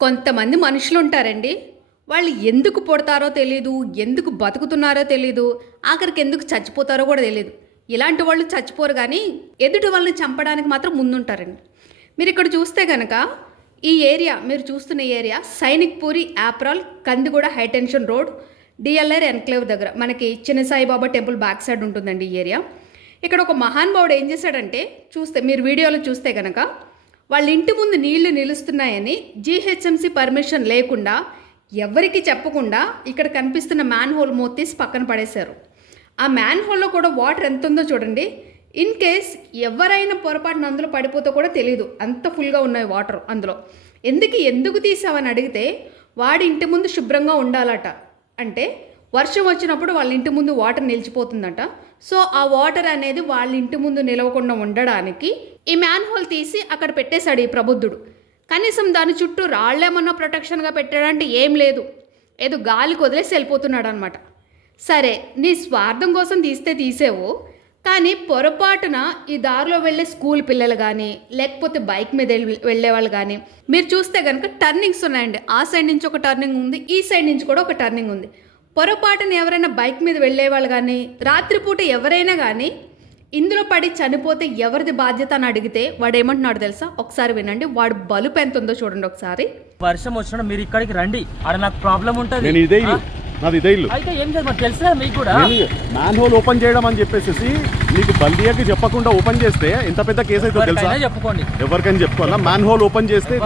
కొంతమంది మనుషులు ఉంటారండి వాళ్ళు ఎందుకు పుడతారో తెలియదు ఎందుకు బతుకుతున్నారో తెలియదు ఆఖరికి ఎందుకు చచ్చిపోతారో కూడా తెలియదు ఇలాంటి వాళ్ళు చచ్చిపోరు కానీ ఎదుటి వాళ్ళని చంపడానికి మాత్రం ముందుంటారండి. మీరు ఇక్కడ చూస్తే కనుక ఈ ఏరియా మీరు చూస్తున్న area Sainik Puri Yapral Kandiguda high tension road DLR enclave దగ్గర మనకి చిన్న సాయిబాబా టెంపుల్ బ్యాక్ సైడ్ ఉంటుందండి ఈ ఏరియా. ఇక్కడ ఒక మహానుభావుడు ఏం చేశాడంటే చూస్తే మీరు వీడియోలో చూస్తే కనుక వాళ్ళ ఇంటి ముందు నీళ్ళు నిలుస్తున్నాయని జీహెచ్ఎంసీ పర్మిషన్ లేకుండా ఎవరికి చెప్పకుండా ఇక్కడ కనిపిస్తున్న మ్యాన్ హోల్ మూతీసి పక్కన పడేశారు. ఆ మ్యాన్ హోల్లో కూడా వాటర్ ఎంత ఉందో చూడండి. ఇన్ కేస్ ఎవరైనా పొరపాటున అందులో పడిపోతే కూడా తెలియదు అంత ఫుల్గా ఉన్నాయి వాటర్ అందులో. ఎందుకు ఎందుకు తీసావని అడిగితే వాడి ఇంటి ముందు శుభ్రంగా ఉండాలట. అంటే వర్షం వచ్చినప్పుడు వాళ్ళ ఇంటి ముందు వాటర్ నిలిచిపోతుందట. సో ఆ వాటర్ అనేది వాళ్ళ ఇంటి ముందు నిలవకుండా ఉండడానికి ఈ మ్యాన్ హోల్ తీసి అక్కడ పెట్టేశాడు ఈ ప్రబుద్ధుడు. కనీసం దాని చుట్టూ రాళ్ళేమన్నా ప్రొటెక్షన్గా పెట్టాడంటే ఏం లేదు. ఏదో గాలికి వదిలేసి వెళ్ళిపోతున్నాడు అనమాట సరే నీ స్వార్థం కోసం తీస్తే తీసేవు. కానీ పొరపాటున ఈ దారిలో వెళ్ళే స్కూల్ పిల్లలు కానీ లేకపోతే బైక్ మీద వెళ్ళి- వెళ్ళే వాళ్ళు కానీ మీరు చూస్తే కనుక టర్నింగ్స్ ఉన్నాయండి. ఆ సైడ్ నుంచి ఒక టర్నింగ్ ఉంది ఈ సైడ్ నుంచి కూడా ఒక టర్నింగ్ ఉంది. పొరపాటున ఎవరైనా బైక్ మీద వెళ్ళే వాళ్ళు కానీ రాత్రిపూట ఎవరైనా కానీ ఇందులో పడి చనిపోతే ఎవరిది బాధ్యత అని అడిగితే వాడు ఏమంటున్నాడు తెలుసా? ఒకసారి వినండి. వాడు బలుపు ఎంత ఉందో చూడండి ఒకసారి. వర్షం వచ్చినా మీరు ఇక్కడికి రండి. అక్కడ నాకు ప్రాబ్లం ఉంటుంది. నేను ఇదే ఇల్లు. నాది ఇదే ఇల్లు. అయితే ఏం చేద్దాం? తెలుసా మీకు కూడా? మ్యాన్ హోల్ ఓపెన్ చేయడం అని చెప్పేసి నీకు బల్దియాకి చెప్పకుండా ఓపెన్ చేస్తే ఎంత పెద్ద కేసు అవుతుందో తెలుసా? ఎవరికైనా చెప్పుకోండి. ఎవరికైనా చెప్పుకోవాలా? మ్యాన్ హోల్ ఓపెన్ చేస్తే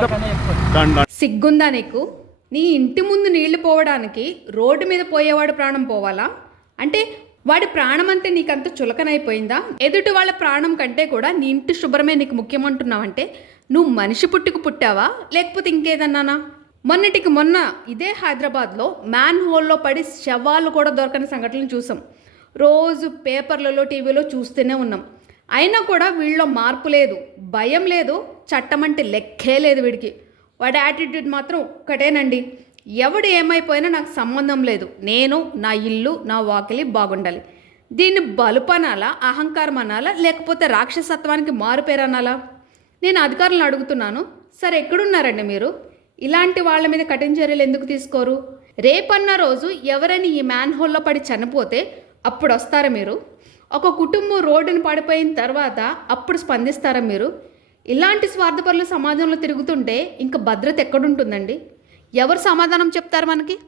సిగ్గుందా నీకు? నీ ఇంటి ముందు నీళ్ళు పోవడానికి రోడ్డు మీద పోయేవాడు ప్రాణం పోవాలా? అంటే వాడి ప్రాణం అంటే నీకంత చులకనైపోయిందా? ఎదుటి వాళ్ళ ప్రాణం కంటే కూడా నీ ఇంటి శుభ్రమే నీకు ముఖ్యమంటున్నావంటే నువ్వు మనిషి పుట్టుకు పుట్టావా? లేకపోతే ఇంకేదన్నానా? మొన్నటికి మొన్న ఇదే హైదరాబాద్లో మ్యాన్ హోల్లో పడి శవాలు కూడా దొరకని సంఘటనలు చూసాం. రోజు పేపర్లలో టీవీలో చూస్తూనే ఉన్నాం. అయినా కూడా వీళ్ళలో మార్పు లేదు భయం లేదు చట్టం అంటే లెక్కే లేదు వీడికి. వాడి యాటిట్యూడ్ మాత్రం ఒక్కటేనండి. ఎవడు ఏమైపోయినా నాకు సంబంధం లేదు. నేను నా ఇల్లు నా వాకిలి బాగుండాలి. దీన్ని బలుపనాలా అహంకారం అనాలా లేకపోతే రాక్షసత్వానికి మారుపేరు అనాలా నేను అధికారులను అడుగుతున్నాను. సరే ఎక్కడున్నారండి మీరు? ఇలాంటి వాళ్ళ మీద కఠిన చర్యలు ఎందుకు తీసుకోరు? రేపన్న రోజు ఎవరైనా ఈ మ్యాన్ హోల్లో పడి చనిపోతే అప్పుడు వస్తారా మీరు? ఒక కుటుంబం రోడ్డుని పడిపోయిన తర్వాత అప్పుడు స్పందిస్తారా మీరు? ఇలాంటి స్వార్థపరులు సమాజంలో తిరుగుతుంటే ఇంకా భద్రత ఎక్కడుంటుందండి? ఎవరు సమాధానం చెప్తారు మనకి?